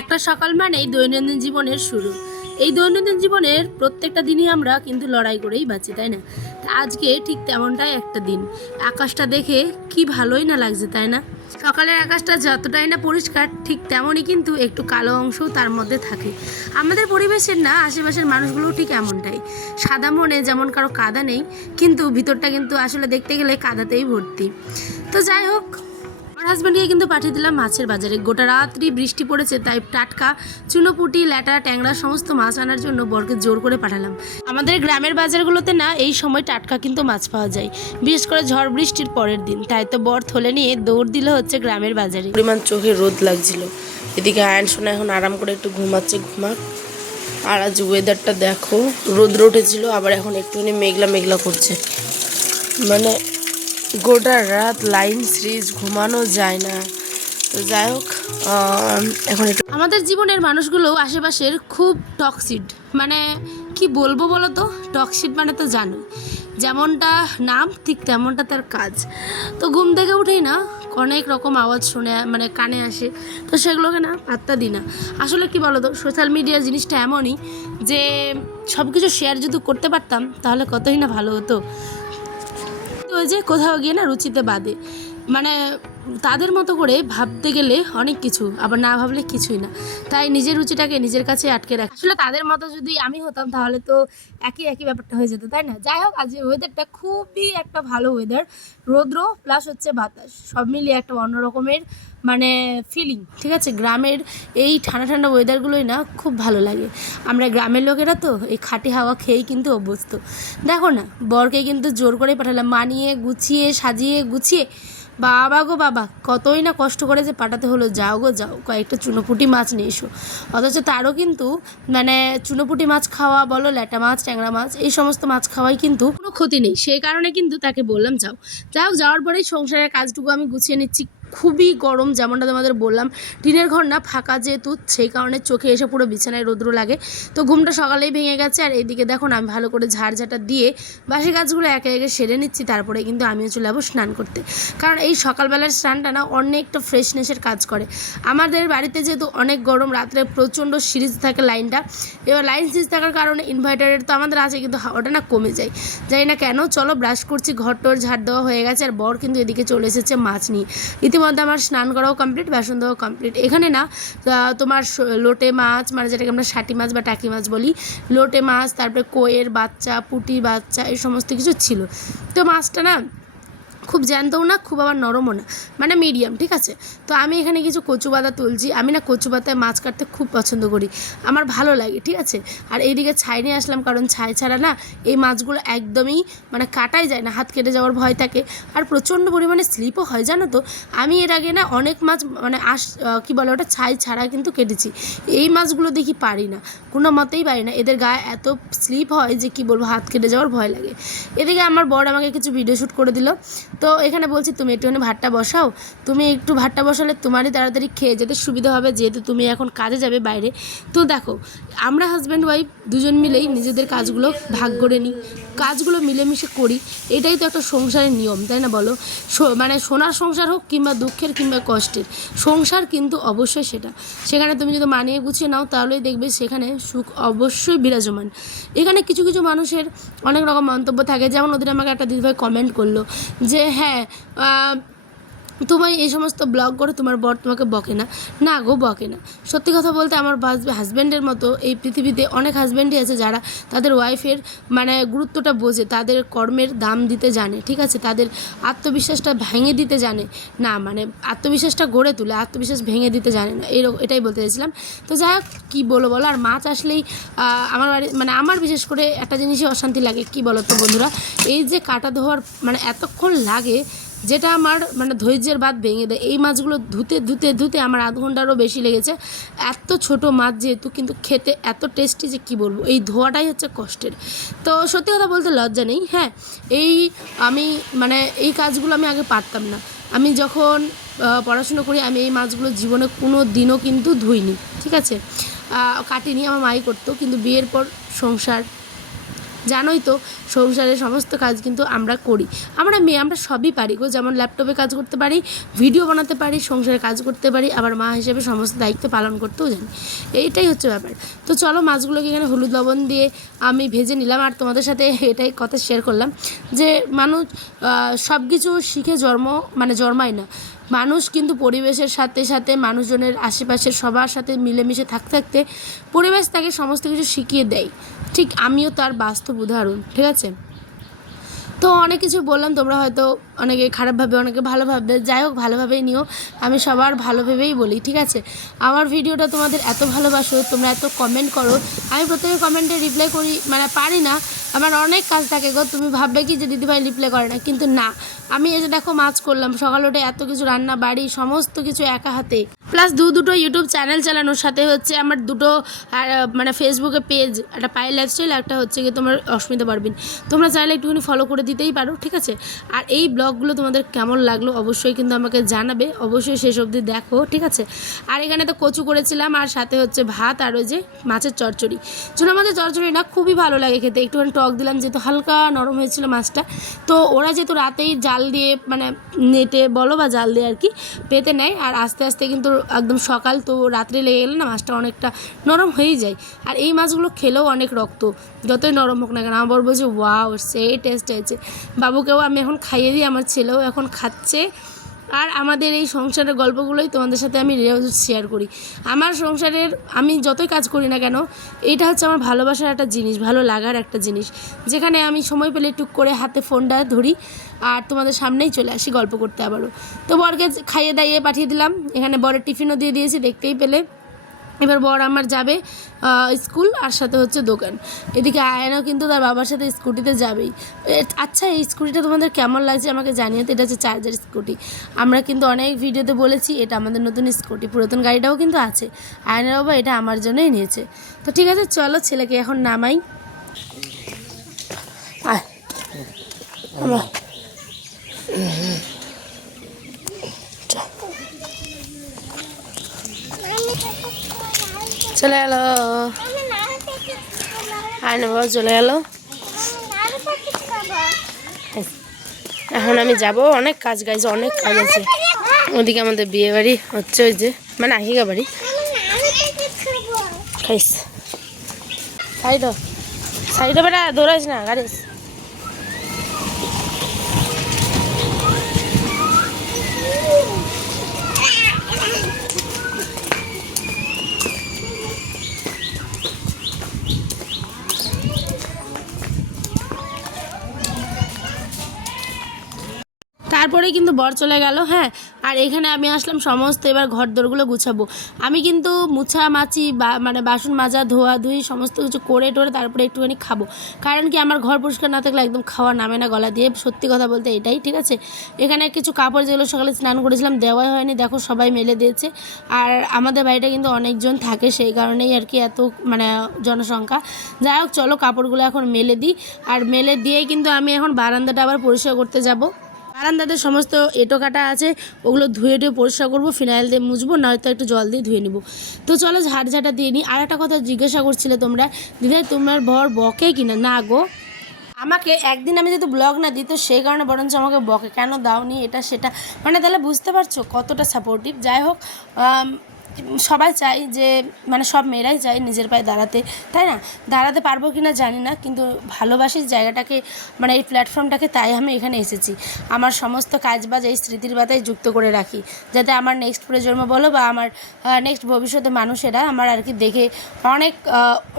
একটা সকাল মানেই দৈনন্দিন জীবনের শুরু। এই দৈনন্দিন জীবনের প্রত্যেকটা দিনই আমরা কিন্তু লড়াই করেই বাঁচি, তাই না? তা আজকে ঠিক তেমনটাই একটা দিন। আকাশটা দেখে কি ভালোই না লাগছে, তাই না? সকালের আকাশটা যতটাই না পরিষ্কার, ঠিক তেমনই কিন্তু একটু কালো অংশও তার মধ্যে থাকে। আমাদের পরিবেশের না আশেপাশের মানুষগুলোও ঠিক এমনটাই। সাদা মনে যেমন কারো কাদা নেই, কিন্তু ভিতরটা কিন্তু আসলে দেখতে গেলে কাদাতেই ভর্তি। তো যাই হোক, আমার হাজব্যান্ডকে কিন্তু পাঠিয়ে দিলাম মাছের বাজারে। গোটা রাত্রি বৃষ্টি পড়েছে, তাই টাটকা চুনোপুটি, ল্যাটা, ট্যাংরা সমস্ত মাছ আনার জন্য বরকে জোর করে পাঠালাম। আমাদের গ্রামের বাজারগুলোতে না এই সময় টাটকা কিন্তু মাছ পাওয়া যায়, বিশেষ করে ঝড় বৃষ্টির পরের দিন। তাই তো বর থলে নিয়ে দৌড় দিল হচ্ছে গ্রামের বাজারে। পরিমাণ চোখে রোদ লাগছিল। এদিকে আয়ন সোনা এখন আরাম করে একটু ঘুমাচ্ছে, ঘুমাক। আর আজ ওয়েদারটা দেখো, রোদ্র উঠেছিল, আবার এখন একটুখানি মেঘলা মেঘলা করছে। মানে গোটা রাত লাইন সিরিজ ঘুমানো যায় না। তো যাই হোক, এখন একটু আমাদের জীবনের মানুষগুলো আশেপাশের খুব টক্সিড। মানে কি বলবো বলো তো, টক্সিড মানে তো জানো, যেমনটা নাম ঠিক তেমনটা তার কাজ। তো ঘুম থেকে উঠেই না অনেক রকম আওয়াজ শুনে মানে কানে আসে, তো সেগুলোকে না পাত্তা দিই না। আসলে কি বলো তো, সোশ্যাল মিডিয়া জিনিসটা এমনই যে সব কিছু শেয়ার যদি করতে পারতাম তাহলে কতই না ভালো হতো। ওই যে কোথাও গিয়ে না রুচিতে বাদে, মানে তাদের মতো করে ভাবতে গেলে অনেক কিছু, আবার না ভাবলে কিছুই না। তাই নিজের রুচিটাকে নিজের কাছে আটকে রাখি। আসলে তাদের মতো যদি আমি হতাম তাহলে তো একই একই ব্যাপারটা হয়ে যেত, তাই না? যাই হোক, আজ ওয়েদারটা খুবই একটা ভালো ওয়েদার। রৌদ্র প্লাস হচ্ছে বাতাস, সব মিলিয়ে একটা অন্যরকমের মানে ফিলিং। ঠিক আছে, গ্রামের এই ঠান্ডা ঠান্ডা ওয়েদারগুলোই না খুব ভালো লাগে। আমরা গ্রামের লোকেরা তো এই খাঁটি হাওয়া খেয়েই কিন্তু অভ্যস্ত। দেখো না, বরকে কিন্তু জোর করে পাঠালাম, মানিয়ে গুছিয়ে সাজিয়ে গুছিয়ে। বাবা গো বাবা, কতই না কষ্ট করে যে পাঠাতে হলো। যাও গো যাও, কয়েকটা চুনোপুটি মাছ নিয়ে এসো। অথচ তারও কিন্তু মানে চুনোপুটি মাছ খাওয়া বলো, ল্যাটা মাছ, ট্যাংরা মাছ, এই সমস্ত মাছ খাওয়াই কিন্তু কোনো ক্ষতি নেই। সেই কারণে কিন্তু তাকে বললাম যাও। যাই হোক, যাওয়ার পরেই সংসারের কাজটুকু আমি গুছিয়ে নিচ্ছি। খুবই গরম, যেমনটা তোমাদের বললাম, টিনের ঘর না, ফাঁকা যেহেতু, সেই কারণে চোখে এসে পুরো বিছানায় রৌদ্র লাগে। তো ঘুমটা সকালেই ভেঙে গেছে। আর এইদিকে দেখো না, আমি ভালো করে ঝাড়ঝাটা দিয়ে বাসি কাজগুলো একে একে সেরে নিচ্ছি। তারপরে কিন্তু আমিও চলে যাবো স্নান করতে, কারণ এই সকালবেলার স্নানটা না অনেকটা ফ্রেশনেসের কাজ করে। আমাদের বাড়িতে যেহেতু অনেক গরম, রাত্রে প্রচণ্ড সিরিজ থাকে লাইনটা। এবার লাইন সিরিজ থাকার কারণে ইনভার্টারের তো আমাদের আছে, কিন্তু হাওয়াটা না কমে যায়। জানি না কেন। চলো ব্রাশ করছি, ঘর টর ঝাড় দেওয়া হয়ে গেছে। আর বর কিন্তু এদিকে চলে এসেছে মাছ নিয়ে। ইতিমধ্যে আমার স্নান করাও কমপ্লিট, বাসন দেওয়াও কমপ্লিট। এখানে না তোমার লোটে মাছ, মানে যেটাকে আমরা শাটি মাছ বা টাকি মাছ বলি, লোটে মাছ, তারপরে কোয়ের বাচ্চা, পুঁটির বাচ্চা, এই সমস্ত কিছু ছিল। তো মাছটা না খুব জ্যান্তও না, খুব আবার নরমও না, মানে মিডিয়াম। ঠিক আছে, তো আমি এখানে কিছু কচু পাতা তুলছি। আমি না কচু পাতায় মাছ কাটতে খুব পছন্দ করি, আমার ভালো লাগে। ঠিক আছে, আর এইদিকে ছাই নিয়ে আসলাম, কারণ ছাই ছাড়া না এই মাছগুলো একদমই মানে কাটাই যায় না, হাত কেটে যাওয়ার ভয় থাকে। আর প্রচণ্ড পরিমাণে স্লিপও হয়, জানো তো। আমি এর আগে না অনেক মাছ মানে কী বলে ওটা, ছাই ছাড়া কিন্তু কেটেছি। এই মাছগুলো দেখি পারি না, কোনো মতেই পারি না। এদের গায়ে এত স্লিপ হয় যে কি বলবো, হাত কেটে যাওয়ার ভয় লাগে। এদিকে আমার বর আমাকে কিছু ভিডিও শ্যুট করে দিল। তো এখানে বলছি, তুমি একটুখানি ভাতটা বসাও। তুমি একটু ভাতটা বসালে তোমারই তাড়াতাড়ি খেয়ে যেতে সুবিধা হবে, যেহেতু তুমি এখন কাজে যাবে বাইরে। তো দেখো, আমরা হাজব্যান্ড ওয়াইফ দুজন মিলেই নিজেদের কাজগুলো ভাগ করে নিই, কাজগুলো মিলেমিশে করি। এটাই তো একটা সংসারের নিয়ম, তাই না বলো? মানে সোনার সংসার হোক কিংবা দুঃখের কিংবা কষ্টের সংসার, কিন্তু অবশ্যই সেখানে তুমি যদি মানিয়ে গুছিয়ে নাও, তাহলেই দেখবে সেখানে সুখ অবশ্যই বিরাজমান। এখানে কিছু কিছু মানুষের অনেক রকম মন্তব্য থাকে। যেমন ওদের আমাকে একটা দিদিভাই কমেন্ট করলো যে হ্যাঁ, তুমি এই সমস্ত ব্লগ করে তোমার বর তোমাকে বকে না। না গো, বকে না। সত্যি কথা বলতে, আমার হাজব্যান্ডের মতো এই পৃথিবীতে অনেক হাজব্যান্ডই আছে যারা তাদের ওয়াইফের মানে গুরুত্বটা বোঝে, তাদের কর্মের দাম দিতে জানে। ঠিক আছে, তাদের আত্মবিশ্বাসটা ভেঙে দিতে জানে না, মানে আত্মবিশ্বাসটা গড়ে তুলে, আত্মবিশ্বাস ভেঙে দিতে জানে না, এটাই বলতে চাইছিলাম। তো যাই হোক, কী বলো বলো। আর মাছ আসলেই আমার বাড়ি মানে আমার বিশেষ করে একটা জিনিসই অশান্তি লাগে, কি বলো তো বন্ধুরা, এই যে কাটা ধোয়ার মানে এতক্ষণ লাগে, যেটা আমার মানে ধৈর্যের বাঁধ ভেঙে দেয়। এই মাছগুলো ধুতে ধুতে ধুতে আমার আধ ঘন্টারও বেশি লেগেছে। এত ছোট মাছ যেহেতু, কিন্তু খেতে এত টেস্টি যে কি বলবো, এই ধোয়াটাই হচ্ছে কষ্টের। তো সত্যি কথা বলতে লজ্জা নেই, হ্যাঁ, আমি মানে এই কাজগুলো আমি আগে পারতাম না। আমি যখন পড়াশুনো করি, আমি এই মাছগুলো জীবনে কোনো দিনও কিন্তু ধুইনি। ঠিক আছে, কাটিনি, আমার মাই করতো। কিন্তু বিয়ের পর সংসার, জানোই তো সংসারের সমস্ত কাজ কিন্তু আমরা করি, আমরা মেয়ে আমরা সবই পারি গো। যেমন ল্যাপটপে কাজ করতে পারি, ভিডিও বানাতে পারি, সংসারে কাজ করতে পারি, আবার মা হিসেবে সমস্ত দায়িত্ব পালন করতেও জানি। এইটাই হচ্ছে ব্যাপার। তো চলো মাছগুলোকে এখানে হলুদ লবণ দিয়ে আমি ভেজে নিলাম, আর তোমাদের সাথে এটাই কথা শেয়ার করলাম যে মানুষ সব কিছু শিখে জন্মায় না। মানুষ কিন্তু পরিবেশের সাথে সাথে মানুষজনের আশেপাশের সবার সাথে মিলেমিশে থাকতে থাকতে পরিবেশ তাকে সমস্ত কিছু শিখিয়ে দেয়। ঠিক আমিও তার বাস্তব উদাহরণ, ঠিক আছে। তো অনেক কিছু বললাম, তোমরা হয়তো অনেকে খারাপভাবে অনেকে ভালোভাবে, যাই হোক ভালোভাবেই নিও, আমি সবার ভালো ভেবেই বলি, ঠিক আছে। আমার ভিডিওটা তোমাদের এত ভালোবাসো, তোমরা এত কমেন্ট করো, আমি প্রত্যেকের কমেন্টে রিপ্লাই করি, মানে পারি না, আমার অনেক কাজ থাকে গো। তুমি ভাববে কি যে দিদিভাই রিপ্লাই করে না, কিন্তু না, আমি এই যে দেখো মাছ করলাম, সকাল উঠে এত কিছু রান্না বাড়ি সমস্ত কিছু একা হাতে, প্লাস দুটো ইউটিউব চ্যানেল চালানোর সাথে হচ্ছে আমার দুটো মানে ফেসবুকে পেজ, একটা পায়েল লাইফস্টাইল, একটা হচ্ছে কি তোমার অস্মিতা পারবিন, তোমরা চাইলে একটুখানি ফলো করে দিতেই পারো, ঠিক আছে। আর এই ব্লগগুলো তোমাদের কেমন লাগলো অবশ্যই কিন্তু আমাকে জানাবে, অবশ্যই শেষ অবধি দেখো, ঠিক আছে। আর এখানে তো কচু করেছিলাম, আর সাথে হচ্ছে ভাত, আর ওই যে মাছের চচ্চড়ি। চুনা মাছের চচ্চড়ি না খুবই ভালো লাগে খেতে, একটুখানি টক দিলাম যেহেতু হালকা নরম হয়েছিল মাছটা। তো ওরা যেহেতু রাতেই জাল দিয়ে মানে নেটে বলো বা জাল দিয়ে আর কি পেতে নেয়, আর আস্তে আস্তে কিন্তু একদম সকাল তো রাত্রে লেগে গেলে না মাছটা অনেকটা নরম হয়েই যায়। আর এই মাছগুলো খেলেও অনেক রক্ত, যতই নরম হোক না কেন। আমার বলবো যে ওয়াও সেই টেস্ট হয়েছে। বাবুকেও আমি এখন খাইয়ে দিই, আমার ছেলেও এখন খাচ্ছে। আর আমাদের এই সংসারের গল্পগুলোই তোমাদের সাথে আমি শেয়ার করি। আমার সংসারের আমি যতই কাজ করি না কেন, এটা হচ্ছে আমার ভালোবাসার একটা জিনিস, ভালো লাগার একটা জিনিস, যেখানে আমি সময় পেলে টুক করে হাতে ফোনটা ধরি আর তোমাদের সামনেই চলে আসি গল্প করতে আবারও। তো বরকে খাইয়ে দাইয়ে পাঠিয়ে দিলাম, এখানে বরের টিফিনও দিয়ে দিয়েছি দেখতেই পেলে। এবার বর আমার যাবে স্কুল, আর সাথে হচ্ছে দোকান। এদিকে আয়নাও কিন্তু তার বাবার সাথে স্কুটিতে যাবেই। আচ্ছা, এই স্কুটিটা তোমাদের কেমন লাগছে আমাকে জানিয়ে তো। এটা হচ্ছে চার্জার স্কুটি, আমরা কিন্তু অনেক ভিডিওতে বলেছি এটা আমাদের নতুন স্কুটি, পুরাতন গাড়িটাও কিন্তু আছে। আয়নার বাবা এটা আমার জন্যই নিয়েছে। তো ঠিক আছে চলো ছেলেকে এখন নামাই। চলে এলো আয়না বাবা, চলে গেল। এখন আমি যাব, অনেক কাজ গাইছে, অনেক কাজ আছে। ওদিকে আমাদের বিয়ে বাড়ি হচ্ছে, ওই যে মানে আহিকা বাড়ি। খাইস সাইডে বেটা, দৌড়াইস না গাড়ি। তারপরে কিন্তু বর চলে গেল। হ্যাঁ, আর এখানে আমি আসলাম সমস্ত এবার ঘর দোরগুলো গুছাবো। আমি কিন্তু মুছামাছি বা মানে বাসন মাজা ধোয়া ধুই সমস্ত কিছু করে টোরে তারপরে একটুখানি খাবো। কারণ কি আমার ঘর পরিষ্কার না থাকলে একদম খাওয়া নামে না গলা দিয়ে, সত্যি কথা বলতে এটাই, ঠিক আছে। এখানে কিছু কাপড় যেগুলো সকালে স্নান করেছিলাম দেওয়াই হয়নি, দেখো সবাই মেলে দিয়েছে। আর আমাদের বাড়িটা কিন্তু অনেকজন থাকে, সেই কারণেই আর কি এত মানে জনসংখ্যা। যাই হোক চলো কাপড়গুলো এখন মেলে দিই, আর মেলে দিয়েই কিন্তু আমি এখন বারান্দাটা আবার পরিষ্কার করতে যাব। বারান্দাতে সমস্ত এঁটো কাটা আছে, ওগুলো ধুয়ে পরিষ্কার করবো, ফিনাইল দিয়ে মুছবো, নয়তো একটু জল দিয়ে ধুয়ে নিব। তো চলো ঝাড় দিয়ে নিই। আর একটা কথা জিজ্ঞাসা করছিলে তোমরা, দিদি তোমার বর বকে কিনা? না গো, আমাকে একদিন আমি যেহেতু ব্লগ না দিই তো সেই কারণে বরঞ্চ আমাকে বকে, কেন দাওনি এটা সেটা, মানে তাহলে বুঝতে পারছো কতটা সাপোর্টিভ। যাই হোক সবাই চাই যে মানে সব মেয়েরাই চাই নিজের পায়ে দাঁড়াতে, তাই না? দাঁড়াতে পারবো কি না জানি না, কিন্তু ভালোবাসি জায়গাটাকে, মানে এই প্ল্যাটফর্মটাকে, তাই আমি এখানে এসেছি। আমার সমস্ত কাজবাজ এই স্মৃতির পাতায় যুক্ত করে রাখি, যাতে আমার নেক্সট প্রজন্ম বলো বা আমার নেক্সট ভবিষ্যতে মানুষেরা আমার আর কি দেখে অনেক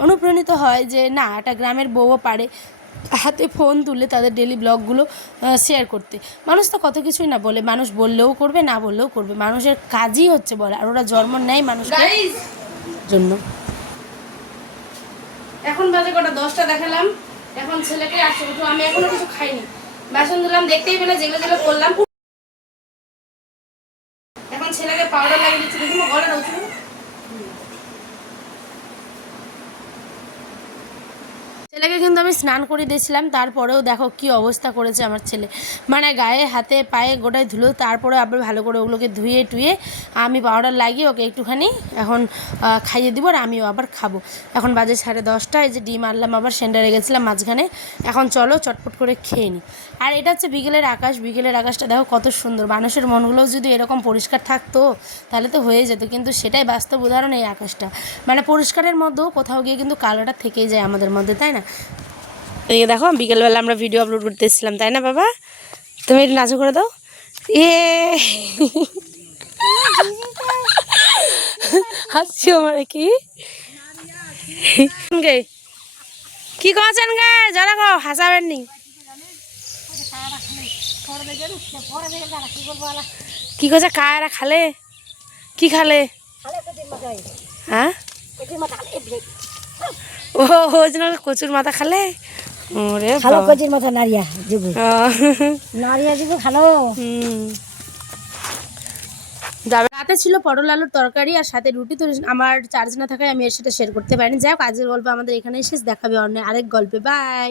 অনুপ্রাণিত হয় যে না, একটা গ্রামের বউও পারে হাতে ফোন তুলে তাদের ডেলি ব্লগগুলো শেয়ার করতে। মানুষ তো কত কিছুই না বলে, মানুষ বললেও করবে না বললেও করবে, মানুষের কাজই হচ্ছে বলে, আর ওরা জন্ম নেয় মানুষের জন্য। এখন বাজে কটা 10টা দেখালাম, এখন ছেলেকে আসছে, আমি এখনো কিছু খাইনি, বাসন ধুলাম দেখতেই পেলে, যেগুলো করলাম। এখন ছেলেকে পাউডার লাগিয়ে দিচ্ছি, দেখুন গলাটা উঠে ছেলেকে কিন্তু আমি স্নান করে দিয়েছিলাম, তারপরেও দেখো কি অবস্থা করেছে আমার ছেলে, মানে গায়ে হাতে পায়ে গোটায় ধুলো, তারপরে আবার ভালো করে ওগুলোকে ধুয়ে টুয়ে আমি পাউডার লাগিয়ে ওকে একটুখানি এখন খাইয়ে দিব, আর আমিও আবার খাবো। এখন বাজে 10:30, এই যে ডিম আনলাম, আবার সেন্টারে গেছিলাম মাঝখানে। এখন চলো চটপট করে খেয়ে নিই। আর এটা হচ্ছে বিকেলের আকাশ, বিকেলের আকাশটা দেখো কত সুন্দর। মানুষের মনগুলোও যদি এরকম পরিষ্কার থাকতো তাহলে তো হয়ে যেত, কিন্তু সেটাই বাস্তব উদাহরণ এই আকাশটা। মানে পরিষ্কারের মধ্যেও কোথাও গিয়ে কিন্তু কালোটা থেকেই যায় আমাদের মধ্যে, তাই না? এই দেখো বিকেলবেলা আমরা ভিডিও আপলোড করতে এসেছিলাম, তাই না বাবা? তুমি একটু নাচো করে দাও। এ হাসছি আমার কি কি করছেন গে? যারা গো হাসাবেন নি। কি করছে কায়রা খালে? কি খালে? হ্যাঁ ও ওই জন্য কচুর মাথা খালে। ওরে খালো কচির মাথা নারিয়া দিব, নারিয়া দিব খালো। যাবে। রাতে ছিল পটল আলুর তরকারি আর সাথে রুটি, তো আমার চার্জ না থাকায় আমি এর সাথে শেয়ার করতে পারিনি। যাই হোক, আজকের গল্প আমাদের এখানেই শেষ, দেখাবে অন্য আরেক গল্পে। বাই।